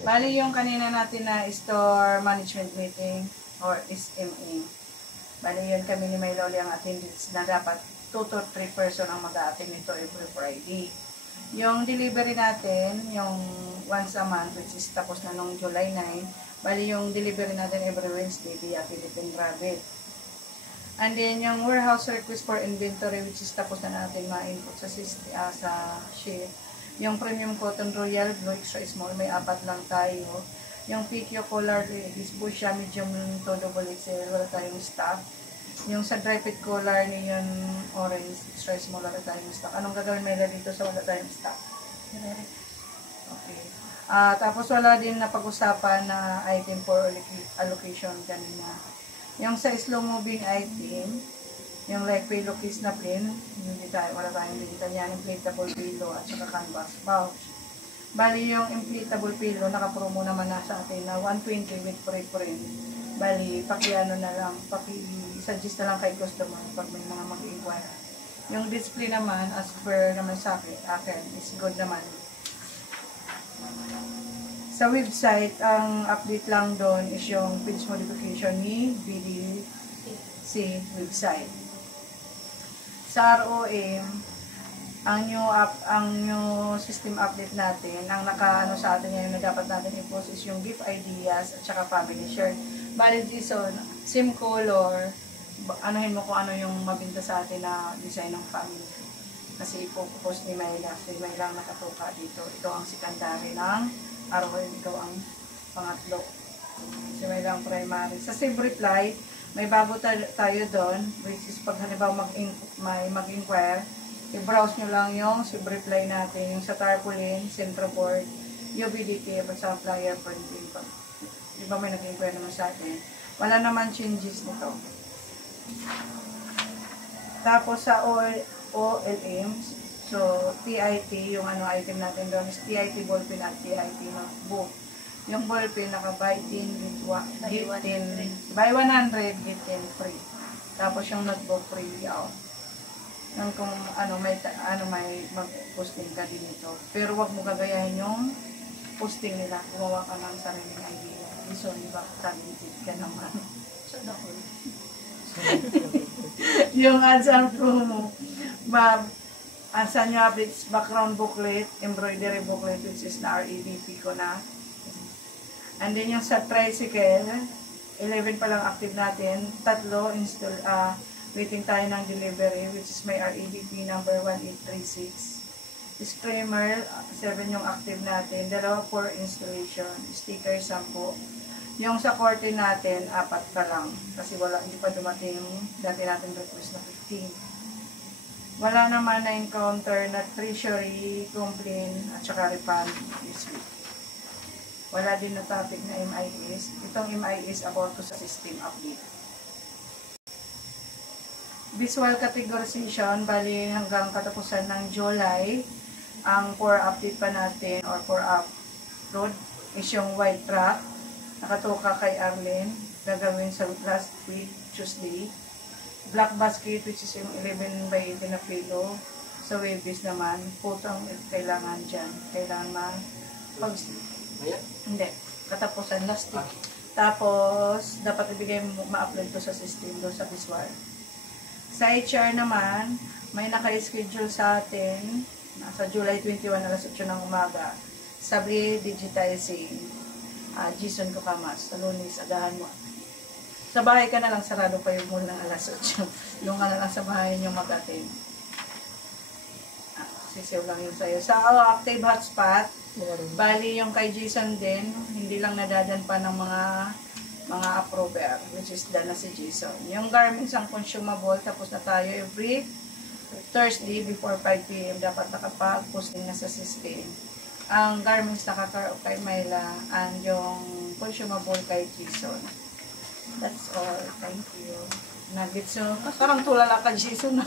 Bali yung kanina natin na store management meeting or SMA. Bali yun kami ni May Loli ang attendance na dapat 2 to 3 person ang mag-a-attend nito every Friday. Yung delivery natin, yung once a month, which is tapos na nung July 9, bali yung delivery natin every Wednesday via Philippine Rabbit. And then yung warehouse request for inventory, which is tapos na natin ma-input sa sheet. Yung premium cotton royal blue extra small, may 4 lang tayo. Yung PQ collar is busya medium to double XL, wala tayong stock. Yung sa dry fit collar niyon orange extra small, wala tayong stock. Anong gagawin may dito sa wala tayong stock? Okay. Tapos wala din na pag-usapan na item for allocation kanina. Yung sa slow moving item, yung like pillowcase na plain, wala tayong binita niyan, inflatable pillow at saka canvas pouch. Bali yung inflatable pillow, naka-promo naman na sa atin na 120 with free print. Bali, paki-ano na lang, paki-suggest na lang kay customer pag may mga mag-inquire. Yung display naman, as per naman sa akin, is good naman. Sa website, ang update lang doon is yung page modification ni BDC website. Sa ROM, ang new system update natin, ang nakaano sa atin ngayon na dapat natin i-post is yung gift ideas at saka family share. Bali, Jason, same color, anuhin mo kung ano yung mabinta sa atin na design ng family. Kasi ipopost ni Mayla. Si Mayla ang nakatuka dito. Ito ang secondary ng ROM, ikaw ang pangatlo. Si Mayla ang primary. Sa save reply, may bago tayo doon, which is pag halimbawa mag-inquire, i-browse nyo lang yung sub-reply natin, yung sa tarpaulin, centroboard, UVDT, at sa flyer printing. Di ba may nag-inquire naman sa atin? Wala naman changes nito. Tapos sa OLM, so TIT, yung ano item natin doon is TIT ballpen at TIT notebook. Yung ballpen naka-buy 10 buy 100 get 10 free. Tapos yung notebook free out. Yung kung may mag-posting ka din ito. Pero wag mo gagayahin yung posting nila. Gumawa ka ng sariling idea. So, di ba, talented ka naman. Yung ads and promo. Sa new updates, background booklet, embroidery booklet, which is na REDP ko na. And then yung sa tricycle, 11 pa lang active natin, 3 install, waiting tayo ng delivery, which is may REDP number 1836. Disclaimer, 7 yung active natin, 2 for installation, sticker 10. Yung sa curtain natin, 4 pa lang, kasi hindi pa dumating yung dati natin request na 15. Wala naman na encounter na treasury, complaint, at saka refund this week. Wala din na topic na MIS. Itong MIS about to sa system update. Visual categorization, bali hanggang katapusan ng July, ang for update pa natin or for upload is yung white track. Nakatuka kay Arlene, gagawin sa last week, Tuesday. Black basket, which is yung 11 by 18 na pillow. Sa webis naman, putang kailangan dyan. Kailangan hindi. Katapusan, last week. Tapos, dapat ibigay ma-upload to sa system, doon sa visual. Sa HR naman, may naka-schedule sa atin, sa July 21, alas 8 ng umaga. Sabri digitizing. Jason Kukamas, sa Lunes, agahan mo. Sa bahay ka na lang, sarado pa yung mall ng alas 8. Yung ka na lang sa bahay nyo mag-attend. Sisiw lang yun sa'yo. Sa active hotspot, bali yung kay Jason din, hindi lang nadadan pa ng mga approver, which is done na si Jason. Yung garments ang consumable, tapos na tayo every Thursday before 5 p.m. dapat nakapag-posting na sa system. Ang garments nakaka kay Myla and yung consumable kay Jason. That's all. Thank you. Nagits so, parang tulala ka Jason.